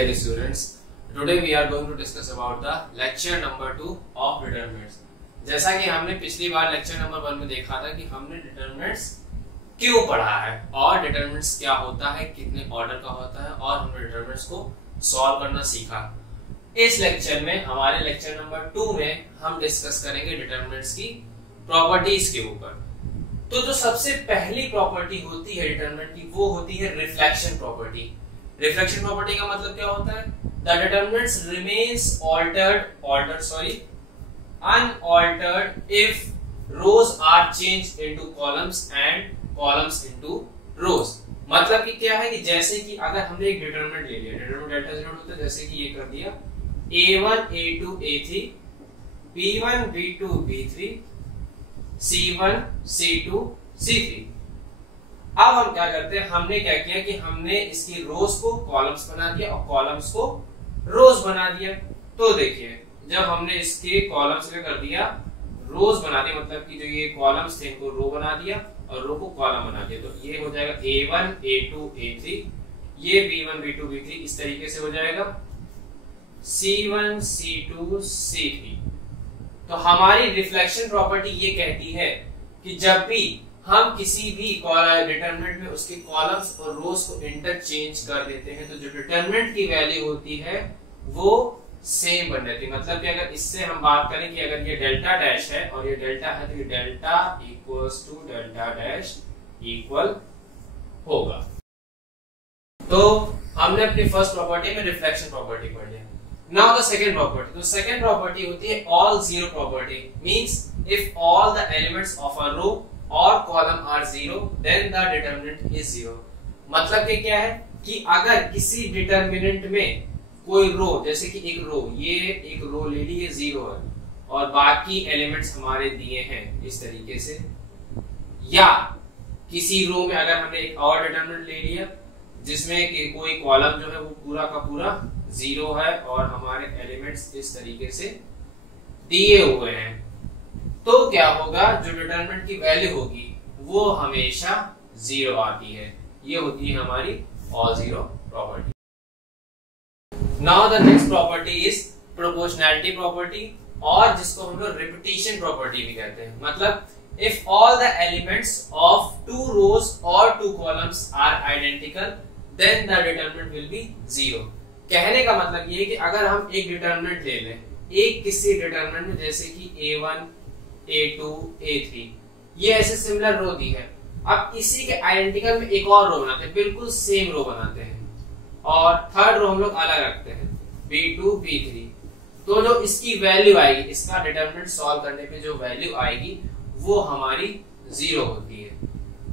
dear students, today we are going to discuss about the lecture number 2 of determinants। जैसा कि हमने पिछली बार lecture number 1 में देखा था कि हमने डिटरमिनेंट्स क्यों पढ़ा है और डिटरमिनेंट्स क्या होता है, कितने ऑर्डर का होता है और हमने डिटरमिनेंट्स को सॉल्व करना सीखा। इस लेक्चर में, हमारे लेक्चर नंबर 2 में हम डिस्कस करेंगे डिटरमिनेंट्स की प्रॉपर्टीज के ऊपर। तो जो सबसे पहली प्रॉपर्टी होती है डिटरमिनेंट की, वो होती है रिफ्लेक्शन प्रॉपर्टी। रिफ्लेक्शन प्रॉपर्टी का मतलब क्या होता है? The determinants remains unaltered if rows are changed into columns and columns into rows। मतलब कि क्या है कि जैसे कि अगर हमने एक डिटरमिनेंट ले लिया, डिटरमिनेंट डेल्टा Z होता है, जैसे कि ये कर दिया a1 a2 a3 b1 b2 b3 c1 c2 c3। अब हम क्या करते हैं, हमने क्या किया कि हमने इसकी रोज को कॉलम्स बना दिया और कॉलम्स को रोज बना दिया। तो देखिए, जब हमने इसके कॉलम्स में कर दिया रोज बना दिया, मतलब कि जो ये कॉलम्स थे इनको रो बना दिया और रो को कॉलम बना दिया, तो ये हो जाएगा a1 a2 a3, ये b1 b2 b3 इस तरीके से हो जाएगा c1 c2 c3। तो हमारी रिफ्लेक्शन प्रॉपर्टी ये कहती है कि जब भी हम किसी भी डिटरमिनेंट में उसके कॉलम्स और रोज को इंटरचेंज कर देते हैं, तो जो डिटरमिनेंट की वैल्यू होती है वो सेम बन जाती है। मतलब कि अगर इससे हम बात करें कि अगर ये डेल्टा डैश है और ये डेल्टा है, तो ये delta equals to delta dash equal होगा। तो हमने अपनी फर्स्ट प्रॉपर्टी में रिफ्लेक्शन प्रॉपर्टी पढ़ लिया। Now the second property. तो सेकंड प्रॉपर्टी होती है all zero property. Means if all the elements of a row और column are zero, then the determinant is zero. मतलब कि क्या है कि अगर किसी डिटरमिनेंट में कोई रो, जैसे कि एक रो, ये एक रो ले ली, ये जीरो है और बाकी एलिमेंट्स हमारे दिए हैं इस तरीके से, या किसी रो में अगर हमने एक और डिटरमिनेंट ले लिया जिसमें कि कोई कॉलम जो है वो पूरा का पूरा जीरो है और हमारे एलिमेंट्स इस तरीके से दिए हुए हैं, तो क्या होगा, जो डिटरमिनेंट की वैल्यू होगी वो हमेशा जीरो आती है। ये होती है हमारी all zero property. Now the next property is proportionality property, और जिसको हम लोग रिपीटिशन प्रॉपर्टी भी कहते हैं। मतलब if all the elements of two rows और two columns are identical, then the determinant will be zero. कहने का मतलब ये है कि अगर हम एक डिटरमिनेंट ले लें, एक किसी डिटरमिनेंट में, जैसे कि a1 a2 a3, ये ऐसे सिमिलर रो दी है। अब इसी के आइडेंटिकल में एक और रो बनाते हैं, बिल्कुल सेम रो बनाते हैं, और थर्ड रो हम लोग अलग रखते हैं b2 b3। तो जो इसकी वैल्यू आएगी, इसका डिटरमिनेंट सॉल्व करने पे जो वैल्यू आएगी वो हमारी जीरो होती है।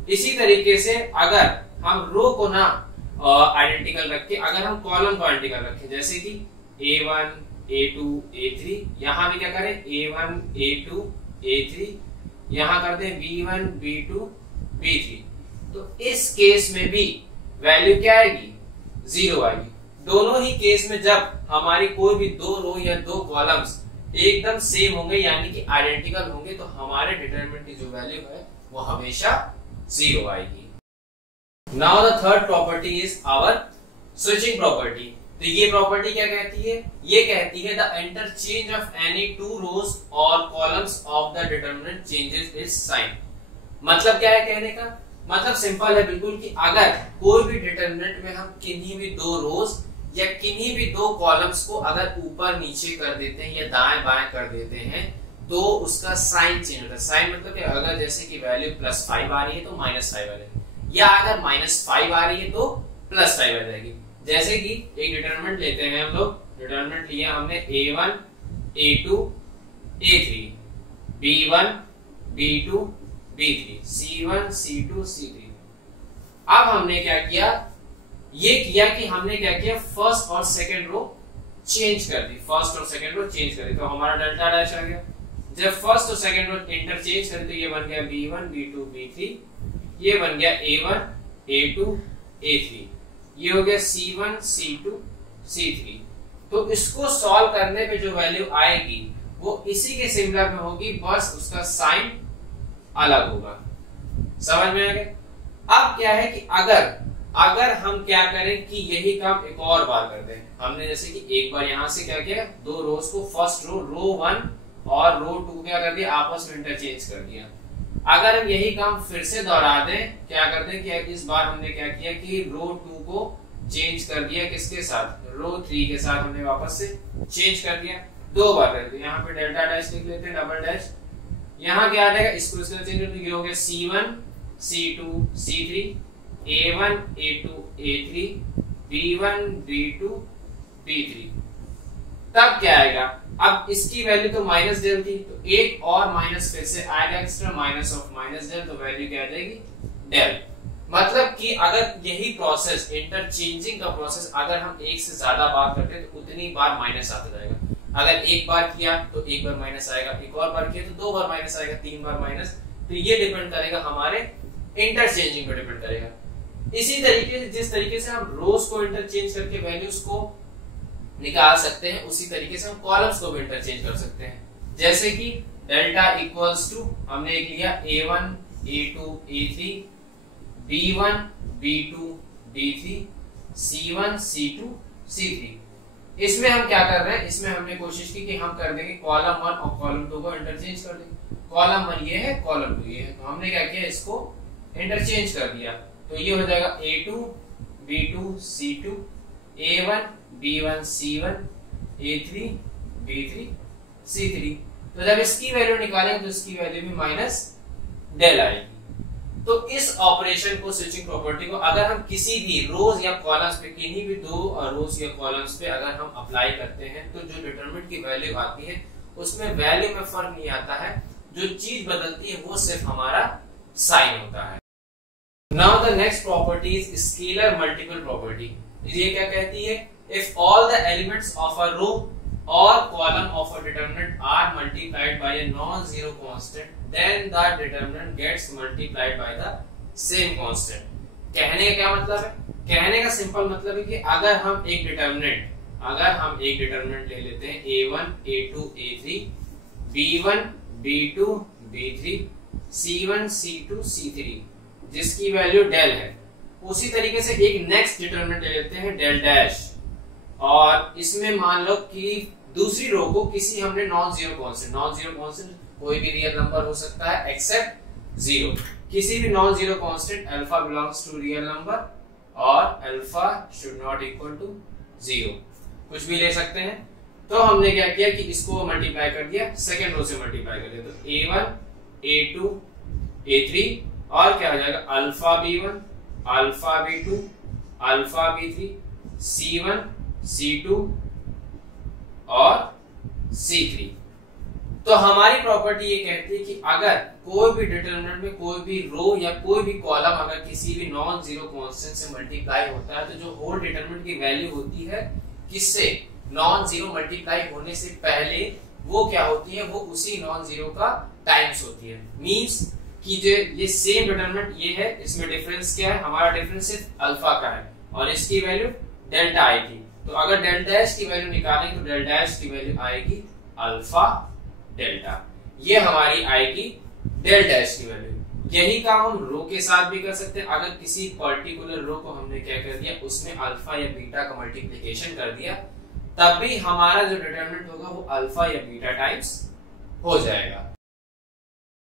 इसी तरीके से अगर हम रो को ना आइडेंटिकल रख के, अगर हम कॉलम को आइडेंटिकल रखें, जैसे कि a1 a2 a3, यहां भी क्या करें a1 a2 a3, यहां कर दें b1 b2 b3, तो इस केस में भी वैल्यू क्या आएगी, जीरो आएगी। दोनों ही केस में जब हमारी कोई भी दो रो या दो कॉलम्स एकदम सेम होंगे, यानी कि आइडेंटिकल होंगे, तो हमारे डिटरमिनेंट की जो वैल्यू है वो हमेशा जीरो आएगी। Now the third property is our switching property. तो ये प्रॉपर्टी क्या कहती है? ये कहती है the interchange of any two rows और columns of the determinant changes its sign. मतलब क्या है कहने का? मतलब सिंपल है बिल्कुल कि अगर कोई भी डिटरमिनेंट में हम किन्हीं भी दो रोज या किन्हीं भी दो कॉलम्स को अगर ऊपर नीचे कर देते हैं या दाएं बाएं कर देते हैं, तो उसका साइन चेंज होता है। साइन मतलब कि अगर जैसे कि वैल्यू +5 आ रही है तो -5 आ जाएगी, या अगर -5 आ रही है तो +5 आ जाएगी। जैसे कि एक डिटरमिनेंट लेते हैं हम लोग, डिटरमिनेंट लिया हमने a1 a2 a3 b1 b2 b3 c1 c2 c3। अब हमने क्या किया, ये किया कि हमने क्या किया, फर्स्ट और सेकंड रो चेंज कर दी, फर्स्ट और सेकंड रो चेंज कर दी, तो हमारा डेल्टा डैश आ गया। जब फर्स्ट और सेकंड रो इंटरचेंज करें तो ये बन गया b1 b2 b3, ये बन गया a1 a2 a3, ये हो गया c1 c2 c3। तो इसको सॉल्व करने पे जो वैल्यू आएगी वो इसी के सिमिलर में होगी, बस उसका साइन अलग होगा। समझ में आ गया? अब क्या है कि अगर अगर हम क्या करें कि यही काम एक और बार कर दें, हमने जैसे कि एक बार यहां से क्या किया, दो रोज को फर्स्ट रो 1 और रो 2 क्या कर दिया, आपस में इंटरचेंज कर दिया। अगर हम यही काम फिर से दोहरा दें, क्या कर दें कि इस बार हमने क्या किया कि रो 2 को चेंज कर दिया किसके साथ, रो 3 के साथ हमने वापस से चेंज कर दिया, दो बार कर दिया। यहाँ पे डेल्टा डैश लिख लेते हैं, डबल डैश। यहाँ क्या आ जाएगा, इसको इसका चेंज कर, ये हो गया C1 C2 C3 A1 A2 A3 B1 B2 B3। तब क्या आएगा, अब इसकी वैल्यू तो माइनस डेल थी, तो एक और माइनस फिर से आएगा extra, minus of minus del, तो वैल्यू क्या आ जाएगी, डेल। मतलब कि अगर यही प्रोसेस इंटरचेंजिंग का प्रोसेस अगर हम एक से ज्यादा बार करते हैं तो उतनी बार माइनस आता जाएगा। अगर एक बार किया तो एक बार माइनस आएगा, एक और बार किया तो दो बार माइनस आएगा, तीन बार माइनस। तो ये डिपेंड करेगा हमारे इंटरचेंजिंग पर डिपेंड करेगा। इसी तरीके से जिस तरीके से हम रोज को इंटरचेंज करके वैल्यूज को निकाल सकते हैं, उसी तरीके से हम कॉलम्स को भी इंटरचेंज कर सकते हैं। जैसे कि डेल्टा इक्वल्स टू हमने एक लिया A1 A2 A3 B1 B2 B3 C1 C2 C3। इसमें हम क्या कर रहे हैं, इसमें हमने कोशिश की कि हम कर देंगे कॉलम 1 और कॉलम 2 को इंटरचेंज कर देंगे। कॉलम 1 ये है, कॉलम 2 ये है, तो हमने क्या किया, इसको इंटरचेंज कर दिया। तो ये हो जाएगा A2 B2 C2 A1 B1 C1 A3 B3 C3। तो जब इसकी वैल्यू निकालेंगे तो इसकी वैल्यू भी माइनस डेल आएगी। तो इस ऑपरेशन को, स्विचिंग प्रॉपर्टी को अगर हम किसी भी रोज या कॉलम्स पे, किन्हीं भी दो रोज या कॉलम्स पे अगर हम अप्लाई करते हैं तो जो डिटरमिनेंट की वैल्यू आती है उसमें वैल्यू में फर्क नहीं आता है, जो चीज बदलती है वो सिर्फ हमारा साइन होता है। Now the next property is scalar multiple property. ये क्या कहती है, if all the elements of a row or column of a determinant are multiplied by a non-zero constant, then the determinant gets multiplied by the same constant। कहने का क्या मतलब है, कहने का सिंपल मतलब है कि अगर हम एक डिटरमिनेंट ले लेते हैं A1 A2 A3 B1 B2 B3 C1 C2 C3 जिसकी वैल्यू डेल है, उसी तरीके से एक नेक्स्ट डिटरमिनेंट ले लेते हैं डेल डैश, और इसमें मान लो कि दूसरी रो को किसी हमने नॉन जीरो कांस्टेंट कोई भी रियल नंबर हो सकता है एक्सेप्ट जीरो, किसी भी non zero constant alpha belongs to real number और alpha should not equal to zero, कुछ भी ले सकते हैं। तो हमने क्या किया कि इसको मल्टीप्लाई कर दिया, सेकेंड रो से मल्टीप्लाई कर दिया, तो A1 A2 A3 और क्या हो जाएगा alpha B1 alpha B2 alpha B3 C1 C2 और C3। तो हमारी प्रॉपर्टी ये कहती है कि अगर कोई भी डिटरमिनेंट में कोई भी रो या कोई भी कॉलम अगर किसी भी नॉन जीरो कांस्टेंट से मल्टीप्लाई होता है तो जो होल डिटरमिनेंट की वैल्यू होती है किससे, नॉन जीरो मल्टीप्लाई होने से पहले वो क्या होती है, वो उसी नॉन जीरो का टाइम्स होती है। मींस कि जो ये सेम डिटरमिनेंट ये है, इसमें डिफरेंस क्या है, हमारा डिफरेंस सिर्फ अल्फा का है और इसकी वैल्यू डेल्टा आएगी। तो अगर डेल डैश की वैल्यू निकालेंगे तो डेल डैश की वैल्यू आएगी अल्फा डेल्टा, ये हमारी आएगी डेल डैश की वैल्यू। यही काम हम रो के साथ भी कर सकते हैं। अगर किसी पर्टिकुलर रो को हमने क्या कर दिया, उसमें अल्फा या बीटा का मल्टीप्लिकेशन कर दिया, तब भी हमारा जो डिटरमिनेंट होगा वो अल्फा या बीटा टाइम्स हो जाएगा।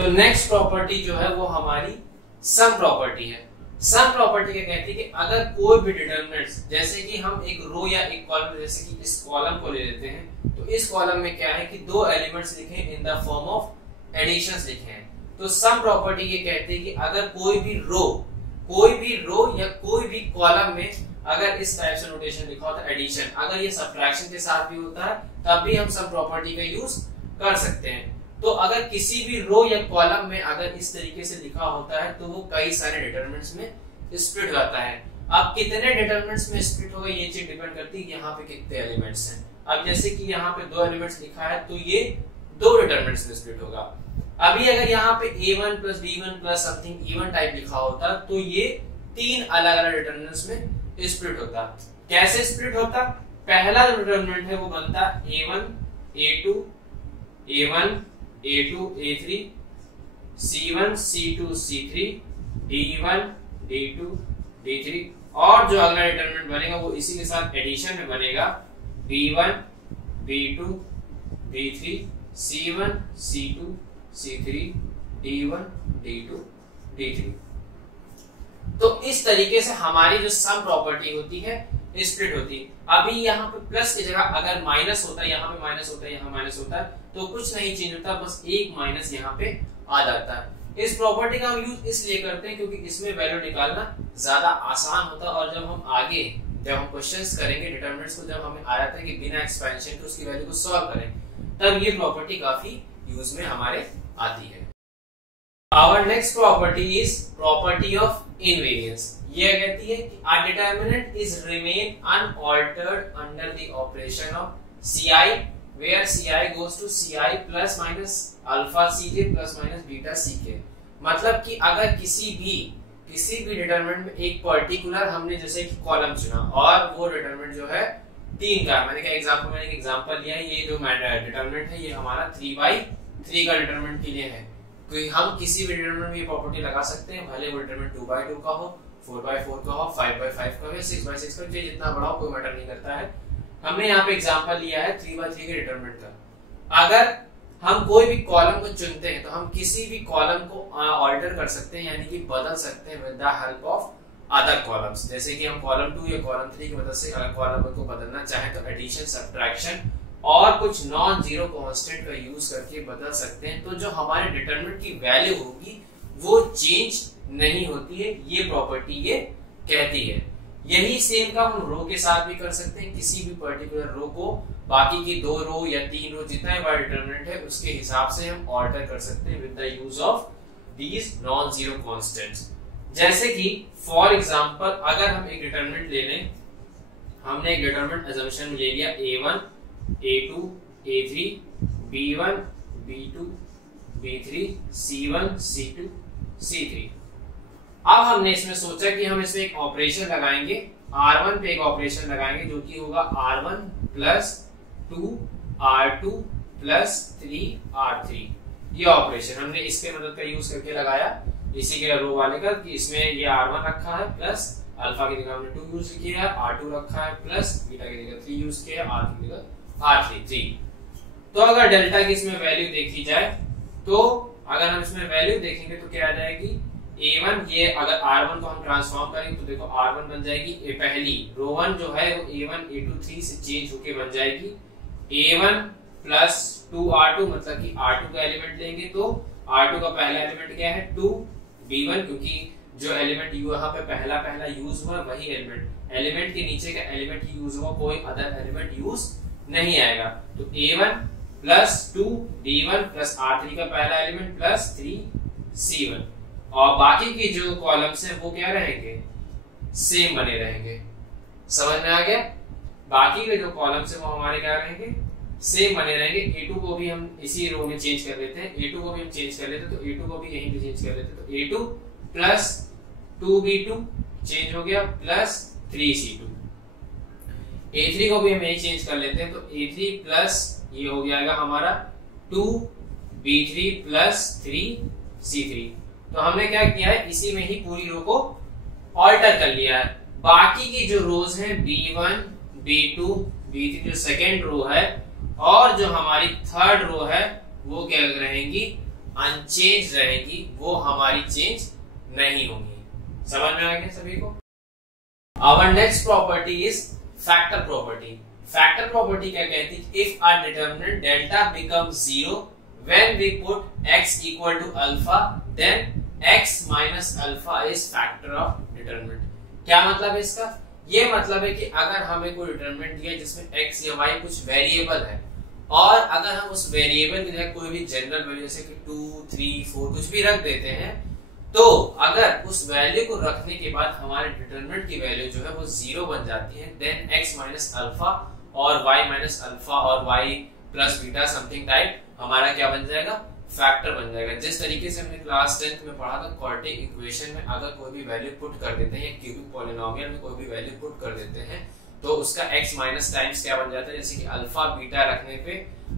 तो नेक्स्ट प्रॉपर्टी जो है वो हमारी सम प्रॉपर्टी है। सम प्रॉपर्टी क्या कहती है कि अगर कोई भी डिटरमिनेंट्स, जैसे कि हम एक रो या एक कॉलम, जैसे कि इस कॉलम को ले लेते हैं, तो इस कॉलम में क्या है कि दो एलिमेंट्स लिखे in the form of additions लिखे हैं। तो सम प्रॉपर्टी ये कहती है कि अगर कोई भी रो या कोई भी कॉलम में अगर इस टाइप से नोटेशन लिखा होता है एडिशन, अगर ये सब्ट्रैक्शन के साथ भी होता है तब भी हम सम प्रॉपर्टी का यूज कर सकते हैं। तो अगर किसी भी रो या कॉलम में अगर इस तरीके से लिखा होता है तो वो कई सारे डिटरमिनेंट्स में स्प्लिट होता है। अब कितने डिटरमिनेंट्स में स्प्लिट होगा ये चीज डिपेंड करती है यहाँ पे कितने एलिमेंट्स हैं। अब जैसे कि यहाँ पे दो एलिमेंट्स लिखा है तो ये दो डिटरमिनेंट्स में स्प्लिट होगा। अभी अगर यहाँ पे A1 plus B1 plus something even type लिखा होता तो ये तीन अलग अलग डिटरमिनेंट्स में स्प्लिट होता। कैसे स्प्लिट होता, पहला जो डिटरमिनेंट है वो बनता A1 A2 A1 A2 A3 C1 C2 C3 D1 D2 D3 और जो अगला डिटरमिनेंट बनेगा वो इसी के साथ एडिशन में बनेगा b1 b2 b3 c1 c2 c3 d1 d2 d3। तो इस तरीके से हमारी जो सम प्रॉपर्टी होती है स्प्लिट होती है। अभी यहाँ पे प्लस की जगह अगर माइनस होता है, यहाँ पे माइनस होता है, यहाँ माइनस होता है, तो कुछ नहीं चेंज होता, बस एक माइनस यहाँ पे आ जाता है। इस प्रॉपर्टी का हम यूज इसलिए करते हैं क्योंकि इसमें वैल्यू निकालना ज्यादा आसान होता है, और जब हम आगे जब हम क्वेश्चंस करेंगे डिटरमिनेंट्स को, जब हमें आ जाता है कि बिना एक्सपेंशन के उसकी वैल्यू को सॉल्व करें, तब ये प्रॉपर्टी काफी यूज में हमारे आती है। Our next property is property of invariance। यह कहती है कि a determinant is remain unaltered under the operation of Ci, where Ci goes to Ci plus minus alpha Ck plus minus beta Ck। मतलब कि अगर किसी भी डिटरमिनेंट में एक पर्टिकुलर हमने जैसे कि कॉलम चुना और वो डिटरमिनेंट जो है 3 का, मैंने एक एग्जांपल लिया है, ये जो डिटरमिनेंट है ये हमारा 3/3 का डिटरमिनेंट के लिए है। कोई हम किसी भी डिटरमिनेंट में ये प्रॉपर्टी लगा सकते हैं, भले वो डिटरमिनेंट 2/2 का हो, 4/4 का हो, 5/5 का हो, 6/6 का, जितना बड़ा हो कोई मैटर नहीं करता है। हमने यहाँ पे एग्जांपल लिया है 3/3 के डिटरमिनेंट का। अगर हम कोई भी कॉलम को चुनते हैं तो हम किसी भी कॉलम को ऑल्टर कर सकते हैं, यानी कि बदल सकते हैं with the help of other columns. जैसे कि हम कॉलम 2 या कॉलम 3 की मदद से अगर कॉलम को बदलना चाहें तो एडिशन, सब्ट्रैक्शन और कुछ नॉन जीरो कांस्टेंट का यूज करके बदल सकते हैं। तो जो हमारे डिटरमिनेंट की वैल्यू होगी वो चेंज नहीं होती है, ये प्रॉपर्टी ये कहती है। यही सेम का हम रो के साथ भी कर सकते हैं। किसी भी पर्टिकुलर रो को बाकी की 2 रो या 3 रो जितना बड़ा डिटरमिनेंट है उसके हिसाब से हम ऑल्टर कर सकते हैं with the use of these non zero constants. जैसे कि फॉर एग्जांपल अगर हम एक डिटरमिनेंट ले लें, हमने एक डिटरमिनेंट अजम्पशन में ले लिया a1 a2 a3 b1 b2 b3 c1 c2 c3। अब हमने इसमें सोचा कि हम इसमें एक ऑपरेशन लगाएंगे, r1 पे एक ऑपरेशन लगाएंगे जो कि होगा r1 plus 2 r2 plus 3 r3। ये ऑपरेशन हमने इसके मदद का यूज करके लगाया, इसी के रो वाले का, कि इसमें ये r1 रखा है प्लस अल्फा की जगह हमने 2 यूज किया है, r2 रखा है प्लस बीटा की जगह 3 यूज किया है, r की जगह r3 3। तो अगर डेल्टा की इसमें वैल्यू देखी जाए तो अगर हम इसमें वैल्यू देखेंगे तो क्या आ जाएगी, a1, ये अगर r1 को हम ट्रांसफॉर्म करेंगे तो देखो r1 बन जाएगी, पहली रो 1 जो है वो a1 a2 3 से चेंज होके बन जाएगी a1 प्लस 2 r2, मतलब कि r2 का एलिमेंट लेंगे तो r2 का पहला एलिमेंट क्या है 2 b1, क्योंकि जो एलिमेंट यहाँ पे पहला यूज हुआ वही एलिमेंट के नीचे का एलिमेंट यूज हुआ, कोई अदर एलिमेंट यूज नहीं आएगा। तो a1 plus 2 b1 plus r3 का पहला एलिमेंट प्लस 3 c1, और बाकी की जो कॉलम्स हैं वो क्या रहेंगे, सेम बने रहेंगे। समझ में आ गया? बाकी के जो कॉलम्स हैं वो हमारे क्या रहेंगे, सेम बने रहेंगे। a2 को भी हम इसी रो में चेंज कर लेते हैं, a2 को भी हम चेंज कर लेते हैं, तो a2 को भी यहीं पे चेंज कर लेते हैं, तो a2 प्लस 2b2 चेंज हो गया प्लस 3c2। a3 को भी हम यही चेंज कर लेते हैं, तो a3 प्लस ये हो जाएगा हमारा 2b3 प्लस 3c3। तो हमने क्या किया है, इसी में ही पूरी रो को ऑल्टर कर लिया है। बाकी की जो रोज हैं b1 b2 b3 जो सेकेंड रो है और जो हमारी थर्ड रो है वो क्या रहेंगी, अनचेंज रहेंगी, वो हमारी चेंज नहीं होंगी। समझ में आ गया सभी को? Our next property is factor property। Factor property क्या कहती है, if a determinant delta becomes 0 when we put x equal to alpha then x minus alpha is factor of determinant। क्या मतलब है इसका? ये मतलब है कि अगर हमें कोई डिटरमिनेंट दिया जिसमें x या y कुछ वेरिएबल है और अगर हम उस वेरिएबल की जगह कोई भी जनरल वैल्यू जैसे कि 2 3 4 कुछ भी रख देते हैं, तो अगर उस वैल्यू को रखने के बाद हमारे डिटरमिनेंट की वैल्यू जो है वो 0 बन जाती है, देन x माइनस अल्फा और y माइनस अल्फा और y plus beta something type हमारा क्या बन जाएगा, फैक्टर बन जाएगा। जिस तरीके से हमने क्लास 10th में पढ़ा था, क्वाड्रेटिक इक्वेशन में अगर कोई भी वैल्यू पुट कर देते हैं या क्यूबिक पॉलिनोमियल में कोई भी वैल्यू पुट कर देते हैं तो उसका x माइनस टाइम्स क्या बन जाता है, जैसे कि अल्फा बीटा रखने पे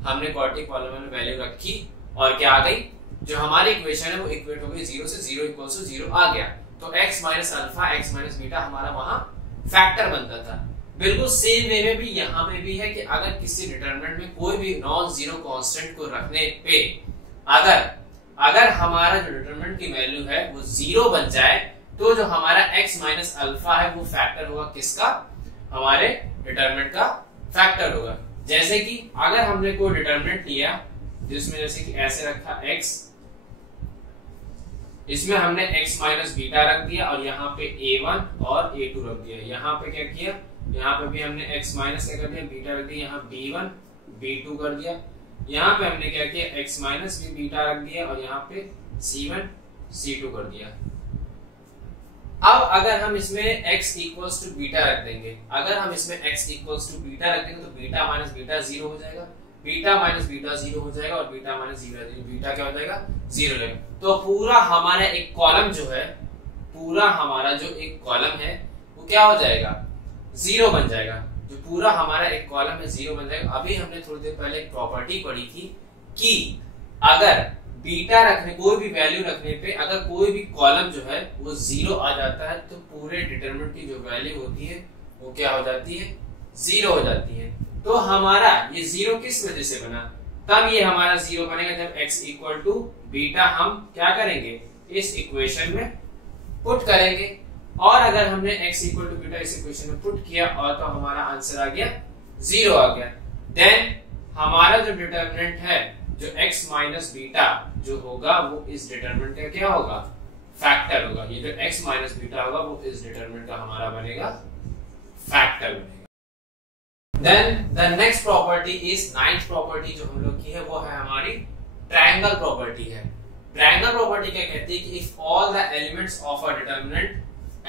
हमने क्वाड्रेटिक पॉलिनोमियल में वैल्यू रखी और क्या आ गई, जो हमारी इक्वेशन है वो इक्वेट हो गई 0 से 0 इक्वल्स टू 0 आ गया। तो x minus alpha x minus beta हमारा वहां फैक्टर बनता था। बिल्कुल सेम वे में भी यहाँ पे भी है कि अगर किसी डिटरमिनेंट में कोई भी नॉन जीरो कांस्टेंट को रखने पे अगर हमारा जो डिटरमिनेंट की वैल्यू है वो जीरो बन जाए तो जो हमारा x माइनस अल्फा है वो फैक्टर होगा किसका, हमारे डिटरमिनेंट का फैक्टर होगा। जैसे कि अगर हमने कोई डिटरमिनेंट लिया जिसमें जैसे कि ऐसे रखा x, इसमें हमने x माइनस बीटा रख दिया और यहाँ पे a1 और a2 रख दिया। यहाँ पे क्या किया, यहाँ पे भी हमने x माइनस क्या कर दिया, बीटा रख दिया, यहाँ b1 b2 कर दिया। यहाँ पे हमने क्या किया, x माइनस भी बीटा रख दिया और यहाँ पे c1 c2 कर दिया। अब अगर हम इसमें x इक्वल्स टू बीटा रख देंगे, अगर हम इसमें x इक्वल्स टू बीटा रख देंगे तो बीटा माइनस बीटा जीरो हो जाएगा, बीटा माइनस बीटा जीरो हो जाएगा और बीटा माइनस बीटा क्या हो जाएगा, जीरो हो जाएगा। तो पूरा हमारा एक कॉलम जो है, पूरा हमारा जो एक कॉलम है वो क्या हो जाएगा, जीरो बन जाएगा। जो पूरा हमारा एक कॉलम है जीरो बन जाएगा। अभी हमने थोड़ी देर पहले एक प्रॉपर्टी पढ़ी थी कि अगर बीटा रखने, कोई भी वैल्यू रखने पे अगर कोई भी कॉलम जो है वो जीरो आ जाता है तो पूरे डिटरमिनेंट की जो वैल्यू होती है वो क्या हो जाती है, जीरो हो जाती है। तो हमारा ये जीरो किस वजह से बना, तब ये हमारा जीरो बनेगा जब x इक्वल टू बीटा हम क्या करेंगे, इस इक्वेशन में पुट करेंगे। और अगर हमने x इक्वल टू बीटा इस इक्वेशन में पुट किया और तो हमारा आंसर आ गया, जीरो आ गया। देन हमारा जो डिटरमिनेंट है जो x माइनस बीटा जो होगा वो इस डिटरमिनेंट का क्या होगा, फैक्टर होगा। ये जो x माइनस बीटा होगा वो इस डिटरमिनेंट का हमारा बनेगा फैक्टर बनेगा। Then the next property is, ninth property जो हम लोग की है वो है हमारी ट्रायंगल प्रॉपर्टी है। ट्रायंगल प्रॉपर्टी क्या कहती है कि if all the elements of a determinant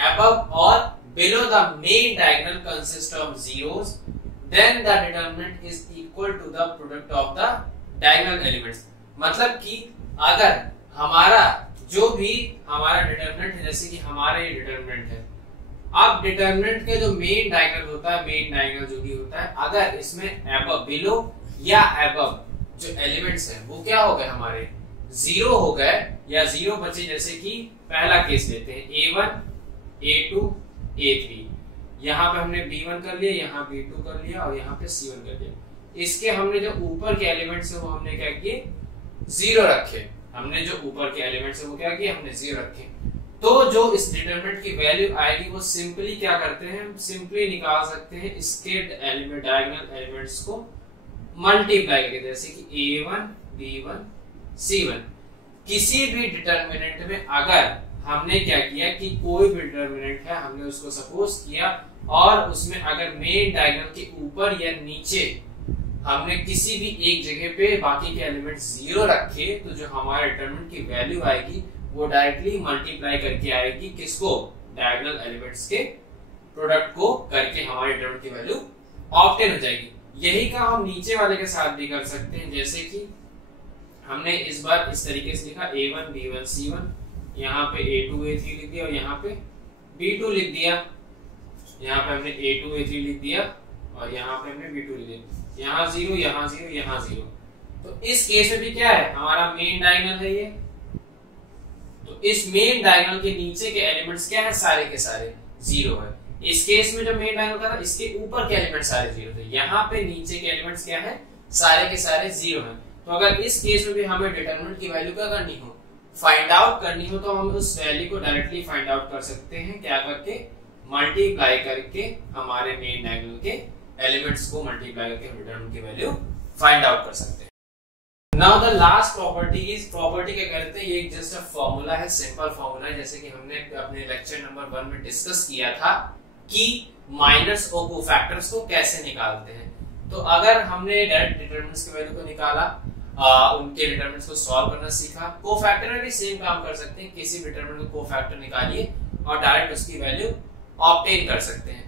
above or below the main diagonal consist of zeros, then the determinant is equal to the product of the diagonal elements। मतलब कि अगर हमारा जो भी हमारा डिटरमिनेंट है, जैसे कि हमारा ये डिटरमिनेंट है, अब डिटरमिनेंट के जो मेन डायगोनल होता है, मेन डायगोनल जो भी होता है, अगर इसमें above, below या above जो एलिमेंट्स हैं वो क्या हो गए, हमारे जीरो हो गए या जीरो बचे। जैसे कि पहला केस लेते हैं, a1 a2 a3, यहाँ पे हमने b1 कर लिया, यहाँ b2 कर लिया और यहाँ पे c1 कर लिया। इसके हमने जो ऊपर के एलिमेंट्स है वो हमने क्या किए, जीरो रखे। हमने जो ऊपर के एलिमेंट्स है वो क्या किए, हमने जीरो रखे। तो जो इस डिटरमिनेंट की वैल्यू आएगी वो सिंपली क्या करते हैं, हम सिंपली निकाल सकते हैं इसके एलिमेंट, डायगोनल एलिमेंट्स को मल्टीप्लाई करके। जैसे कि a1 b1 c1, किसी भी डिटरमिनेंट में अगर हमने क्या किया कि कोई भी डिटरमिनेंट है, हमने उसको सपोज किया और उसमें अगर मेन डायगोनल के ऊपर या नीचे हमने किसी भी एक जगह पे बाकी के एलिमेंट जीरो रखे तो जो हमारे डिटरमिनेंट की वैल्यू आएगी वो डायरेक्टली मल्टीप्लाई करके आएगी किसको, डायगोनल एलिमेंट्स के प्रोडक्ट को करके हमारे डिटरमिनेंट की वैल्यू ऑब्टेन हो जाएगी। यही काम हम नीचे वाले के साथ भी कर सकते हैं। जैसे कि हमने इस बार इस तरीके से लिखा a1 b1 c1, यहाँ पे a2 a3 लिख दिया और यहाँ पे b2 लिख दिया। यहाँ पे हमने a2 a3 लिख दिया और यहाँ पे हमने b2 लिख दिया। यहाँ जीरो, यहाँ जीरो, यहाँ जीरो। तो इस केस में भी क्या है, हमारा मेन डायगोनल है ये। तो इस मेन डायगोनल के नीचे के एलिमेंट्स क्या है, सारे के सारे जीरो है। इस केस में जो मेन डायगोनल था इसके ऊपर के एलिमेंट सारे जीरो थे, यहाँ पे नीचे के एलिमेंट्स क्या है, सारे के सारे जीरो है। तो अगर इस केस में भी हमें डिटरमिनेंट की वैल्यू क्या करनी हो, फाइंड आउट करनी हो, तो हम उस वैल्यू को डायरेक्टली फाइंड आउट कर सकते हैं। क्या करके, मल्टीप्लाई करके हमारे मेन डायगोनल के एलिमेंट्स को मल्टीप्लाई करके हम डिटरमिनेंट की वैल्यू फाइंड आउट कर सकते हैं। Now the last property is, property क्या कहते हैं, ये जस्ट अ फार्मूला है, सिंपल फार्मूला है। जैसे कि हमने अपने लेक्चर नंबर 1 में डिस्कस किया था कि माइनस और कोफैक्टर्स को कैसे निकालते हैं। तो अगर हमने डायरेक्ट डिटरमिनेंट्स की वैल्यू को निकाला, उनके डिटरमिनेंट्स को सॉल्व करना सीखा, कोफैक्टर में भी सेम काम कर सकते हैं। किसी डिटरमिनेंट को कोफैक्टर निकालिए और डायरेक्ट उसकी वैल्यू ऑब्टेन कर सकते हैं।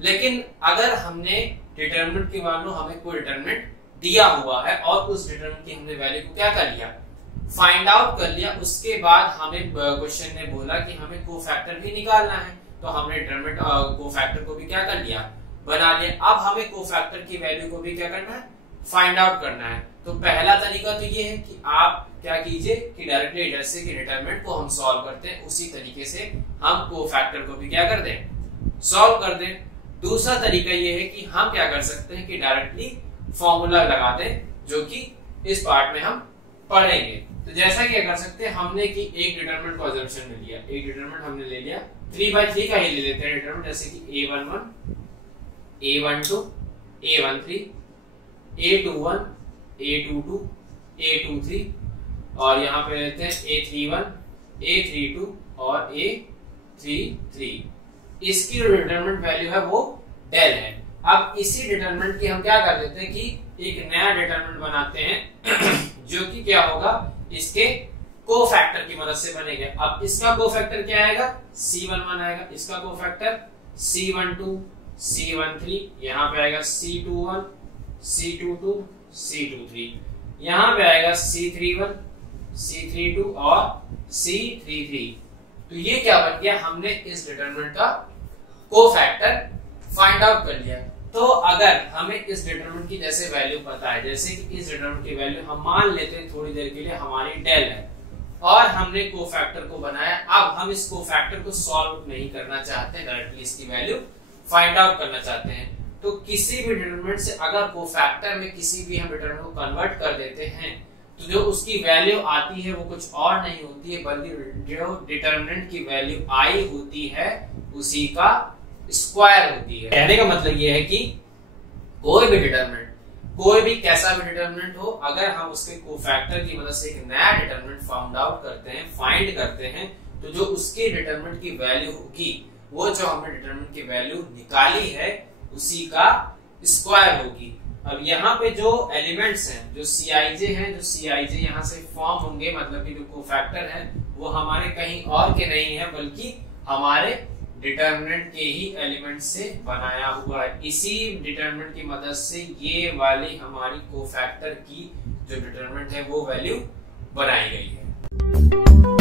लेकिन अगर हमने डिटरमिनेंट की, मान लो हमें कोई डिटरमिनेंट दिया हुआ है और उस डिटरमिनेंट की हमने वैल्यू को क्या कर लिया, फाइंड आउट कर लिया, उसके बाद हमें क्वेश्चन ने बोला कि हमें कोफैक्टर भी निकालना है, तो हमने डिटरमिनेंट कोफैक्टर को भी क्या कर लिया, बना लिया। अब हमें कोफैक्टर की वैल्यू को भी क्या करना है, फाइंड आउट करना है। तो पहला तरीका तो ये है कि आप क्या कीजिए कि डायरेक्टली जैसे कि डिटरमिनेंट को हम सॉल्व करते हैं उसी तरीके से हम कोफैक्टर को भी क्या कर दें, सॉल्व कर दें। दूसरा तरीका ये है कि हम क्या कर सकते हैं कि डायरेक्टली फॉर्मूला लगा दें, जो कि इस पार्ट में हम पढ़ेंगे। तो जैसा कि कर सकते हैं, हमने कि एक डिटरमिनेंट को अजम्पशन में लिया, एक डिटरमिनेंट हमने ले लिया 3/3 का ही ले लेते हैं डिटरमिनेंट, जैसे कि a11 a12 a13 a21 a22 a23 और यहाँ पे लेते हैं a31 a32 और a33। इसकी जो डिटरमिनेंट वैल्यू है वो डेल है। अब इसी डिटरमिनेंट की हम क्या कर देते हैं कि एक नया डिटरमिनेंट बनाते हैं जो कि क्या होगा, इसके कोफैक्टर की मदद से बनेगा। अब इसका कोफैक्टर क्या आएगा, C11 आएगा, इसका कोफैक्टर C12 C13, यहाँ पे आएगा C21 C22 C23, यहाँ पे आएगा C31 C32 और C33। तो ये क्या बन गया, हमने इस डिटरमिनेंट का कोफैक्टर फाइंड आउट कर लिया। तो अगर हमें इस डिटरमिनेंट की जैसे वैल्यू पता है, जैसे कि इस डिटरमिनेंट की वैल्यू हम मान लेते हैं थोड़ी देर के लिए हमारी डेल है और हमने कोफैक्टर को बनाया। अब हम इस कोफैक्टर को सॉल्व नहीं करना चाहते हैं, डायरेक्टली इसकी वैल्यू फाइंड आउट करना चाहते हैं। तो किसी भी डिटरमिनेंट से अगर कोफैक्टर में किसी भी हम डिटरमिनेंट को कन्वर्ट कर देते हैं तो जो उसकी वैल्यू आती है वो कुछ और नहीं होती है, बल्कि जो डिटरमिनेंट की वैल्यू आई होती है उसी का स्क्वायर होती है। कहने का मतलब ये है कि कोई भी डिटरमिनेंट, कोई भी कैसा भी डिटरमिनेंट हो, अगर हम उसके कोफैक्टर की मदद से एक नया डिटरमिनेंट फाउंड आउट करते हैं, फाइंड करते हैं, तो जो उसके डिटरमिनेंट की वैल्यू होगी वो जो हमने डिटरमिनेंट की वैल्यू निकाली है उसी का स्क्वायर होगी। अब यहाँ पे जो एलिमेंट्स हैं, जो Cij हैं, जो Cij यहाँ से फॉर्म होंगे, मतलब कि जो कोफैक्टर है वो हमारे कहीं और के नहीं है बल्कि हमारे डिटरमिनेंट के ही एलिमेंट से बनाया हुआ है। इसी डिटरमिनेंट की मदद से ये वाली हमारी कोफैक्टर की जो डिटरमिनेंट है वो वैल्यू बनाई गई है।